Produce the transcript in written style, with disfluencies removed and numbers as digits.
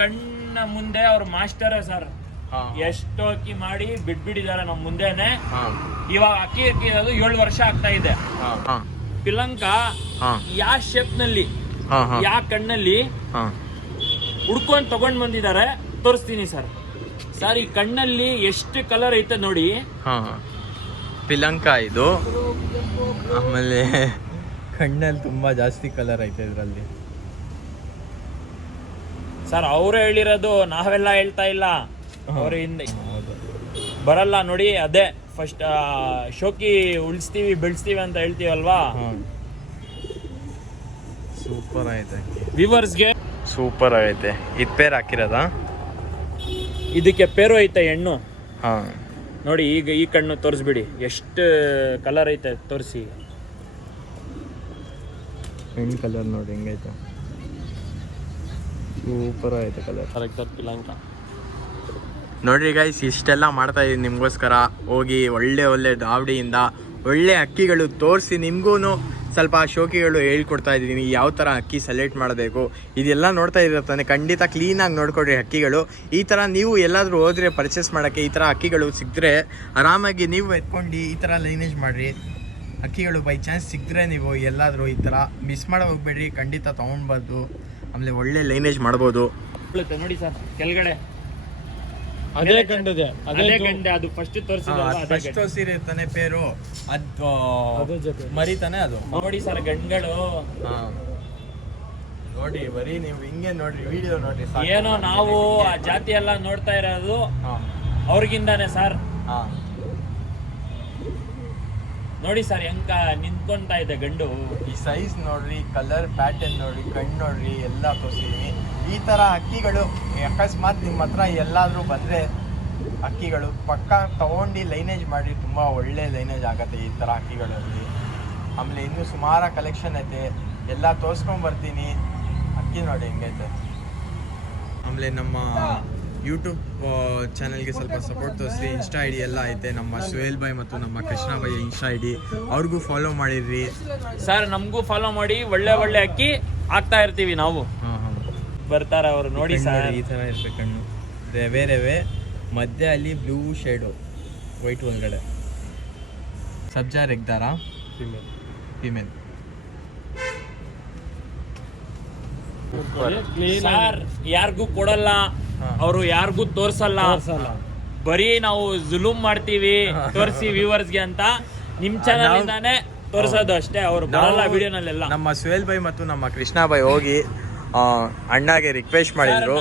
ಕಣ್ಣ ಮುಂದೆ ಅವ್ರ ಮಾಸ್ಟರ್ ಸರ್ ಎಷ್ಟು ಅಕ್ಕಿ ಮಾಡಿ ಬಿಟ್ಬಿಟ್ಟಿದ್ದಾರೆ ನಮ್ ಮುಂದೆನೆ. ಇವಾಗ ಅಕ್ಕಿ ಇರೋದು 7 ವರ್ಷ ಆಗ್ತಾ ಇದೆ. ಪಿಲಂಕ ಯಾವ ಶೇಪ್ ನಲ್ಲಿ ಯಾವ ಕಣ್ಣಲ್ಲಿ ಹುಡ್ಕೊಂಡ್ ತಗೊಂಡ್ ಬಂದಿದ್ದಾರೆ ತೋರಿಸ್ತೀನಿ ಸರ್. ಸರ್ ಈ ಕಣ್ಣಲ್ಲಿ ಎಷ್ಟು ಕಲರ್ ಐತೆ ನೋಡಿ. ಪಿಲಂಕ ಇದು. ಆಮೇಲೆ ಕಣ್ಣಲ್ಲಿ ತುಂಬಾ ಜಾಸ್ತಿ ಕಲರ್ ಐತೆ ಇದ್ರಲ್ಲಿ ಸರ್. ಅವರೇ ಹೇಳಿರೋದು, ನಾವೆಲ್ಲ ಹೇಳ್ತಾ ಇಲ್ಲ. ಅವ್ರ ಹಿಂದೆ ಬರಲ್ಲ ನೋಡಿ. ಅದೇ ಫಸ್ಟ್ ಶೋಕಿ ಉಳಿಸ್ತೀವಿ ಬೆಳೆಸ್ತೀವಿ ಅಂತ ಹೇಳ್ತೀವಲ್ವಾ. ಸೂಪರ್ ಐತೆ ವ್ಯೂವರ್ಸ್ಗೆ. ಸೂಪರ್ ಆಗೈತೆ. ಇದು ಪೇರ್ ಹಾಕಿರೋದ? ಇದಕ್ಕೆ ಪೇರು ಐತೆ ಹೆಣ್ಣು. ಹಾ ನೋಡಿ ಈಗ ಈ ಕಣ್ಣು ತೋರಿಸ್ಬಿಡಿ ಎಷ್ಟು ಕಲರ್ ಐತೆ ತೋರಿಸಿ. ಹೆಣ್ಣು ಕಲರ್ ನೋಡಿ ಹೆಂಗೈತೆ. ಸೂಪರ್ ಐತೆ ಕಲರ್. ಪಿಲಂಕ ನೋಡ್ರಿ ಗೈಸ್, ಇಷ್ಟೆಲ್ಲ ಮಾಡ್ತಾ ಇದೀನಿ ನಿಮಗೋಸ್ಕರ. ಹೋಗಿ ಒಳ್ಳೆ ದಾವಡಿಯಿಂದ ಒಳ್ಳೆ ಅಕ್ಕಿಗಳು ತೋರಿಸಿ ನಿಮಗೂ ಸ್ವಲ್ಪ ಶೋಕಿಗಳು ಹೇಳ್ಕೊಡ್ತಾ ಇದ್ದೀನಿ ಯಾವ ಥರ ಅಕ್ಕಿ ಸೆಲೆಕ್ಟ್ ಮಾಡಬೇಕು. ಇದೆಲ್ಲ ನೋಡ್ತಾ ಇರ್ತಾನೆ. ಖಂಡಿತ ಕ್ಲೀನಾಗಿ ನೋಡ್ಕೊಡ್ರಿ ಅಕ್ಕಿಗಳು. ಈ ಥರ ನೀವು ಎಲ್ಲಾದರೂ ಹೋದರೆ ಪರ್ಚೇಸ್ ಮಾಡೋಕ್ಕೆ ಈ ಥರ ಅಕ್ಕಿಗಳು ಸಿಕ್ಕಿದ್ರೆ ಆರಾಮಾಗಿ ನೀವು ಎತ್ಕೊಂಡು ಈ ಥರ ಲೈನೇಜ್ ಮಾಡಿರಿ. ಅಕ್ಕಿಗಳು ಬೈ ಚಾನ್ಸ್ ಸಿಕ್ಕಿದ್ರೆ ನೀವು ಎಲ್ಲಾದರೂ ಈ ಥರ ಮಿಸ್ ಮಾಡೋ ಹೋಗ್ಬೇಡ್ರಿ. ಖಂಡಿತ ತೊಗೊಂಡ್ಬಾರ್ದು. ಆಮೇಲೆ ಒಳ್ಳೆ ಲೈನೇಜ್ ಮಾಡ್ಬೋದು. ನೋಡಿ ಸರ್ ಕೆಳಗಡೆ ಅದೇ ಗಂಡದೆ ಅದು ಫಸ್ಟ್ ತೋರಿಸಿರ್ತಾನೆ ಪೇರು. ಅದು ಮರಿತಾನೆ ಅದು. ನೋಡಿ ಸರ್ ಗಂಡುಗಳು ನೋಡಿ. ಬರೀ ನೀವು ಹಿಂಗೆ ನೋಡ್ರಿ, ವಿಡಿಯೋ ನೋಡ್ರಿ. ಏನೋ ನಾವು ಆ ಜಾತಿ ಎಲ್ಲ ನೋಡ್ತಾ ಇರೋದು ಅವ್ರಿಗಿಂದಾನೆ ಸರ್. ನೋಡಿ ಸರ್ ಹೆಂಗ ನಿಂತ್ಕೊಂತ ಇದೆ ಗಂಡು. ಈ ಸೈಜ್ ನೋಡ್ರಿ, ಕಲರ್ ಪ್ಯಾಟರ್ನ್ ನೋಡ್ರಿ, ಕಣ್ಣು ನೋಡ್ರಿ, ಎಲ್ಲ ತೋರಿಸಿದೀನಿ. ಈ ಥರ ಅಕ್ಕಿಗಳು ಅಕಸ್ಮಾತ್ ನಿಮ್ಮ ಹತ್ರ ಎಲ್ಲಾದರೂ ಬಂದರೆ ಅಕ್ಕಿಗಳು ಪಕ್ಕ ತಗೊಂಡು ಲೈನೇಜ್ ಮಾಡಿ. ತುಂಬ ಒಳ್ಳೆ ಲೈನೇಜ್ ಆಗುತ್ತೆ ಈ ಥರ ಅಕ್ಕಿಗಳಲ್ಲಿ. ಆಮೇಲೆ ಇನ್ನೂ ಸುಮಾರು ಕಲೆಕ್ಷನ್ ಐತೆ, ಎಲ್ಲ ತೋರಿಸ್ಕೊಂಬರ್ತೀನಿ. ಅಕ್ಕಿ ನೋಡಿ ಹೆಂಗೈತೆ. ಆಮೇಲೆ ನಮ್ಮ ಯೂಟ್ಯೂಬ್ ಚಾನಲ್ಗೆ ಸ್ವಲ್ಪ ಸಪೋರ್ಟ್ ತೋರಿಸಿ. ಇನ್ಸ್ಟಾ ಐ ಡಿ ಎಲ್ಲ ಐತೆ. ನಮ್ಮ ಸುಹೇಲ್ ಭಾಯ್ ಮತ್ತು ನಮ್ಮ Krishna Bhai insta I D, ಅವ್ರಿಗೂ ಫಾಲೋ ಮಾಡಿರ್ರಿ ಸರ್. ನಮಗೂ ಫಾಲೋ ಮಾಡಿ. ಒಳ್ಳೆ ಅಕ್ಕಿ ಹಾಕ್ತಾ ಇರ್ತೀವಿ ನಾವು. ಬರ್ತಾರ ಅವರು ನೋಡಿ ಸರ್. ಈ ಥರ ಇರ್ಬೇಕು ಕಣ್ಣು. ಬೇರೆ ಮಧ್ಯೆ ಅಲ್ಲಿ ಬ್ಲೂ ಶೇಡು, ವೈಟ್ ಒಳಗಡೆ. ಸಬ್ಜಾ ರೆಗ್ದಾರ ಫಿಮೇಲ್. ಸರ್ ಯಾರಿಗೂ ಕೊಡಲ್ಲ, ಅವರು ಯಾರಿಗೂ ತೋರ್ಸಲ್ಲ. ಬರೀ ನಾವು ಜುಲೂಮ್ ಮಾಡ್ತೀವಿ ತೋರಿಸಿ ವ್ಯೂವರ್ಸ್ಗೆ ಅಂತ. ನಿಮ್ ಚಾನಲ್ ಇಂದಾನೆ ತೋರ್ಸೋದು ಅಷ್ಟೇ. ಅವ್ರು ಬರಲ್ಲ ವಿಡಿಯೋನಲ್ಲೆಲ್ಲ. ನಮ್ಮ ಸುಹೇಲ್ ಭಾಯ್ ಮತ್ತು ನಮ್ಮ ಕೃಷ್ಣ ಭಾಯ್ ಹೋಗಿ ಅಣ್ಣಗೆ ರಿಕ್ವೆಸ್ಟ್ ಮಾಡಿದ್ರು.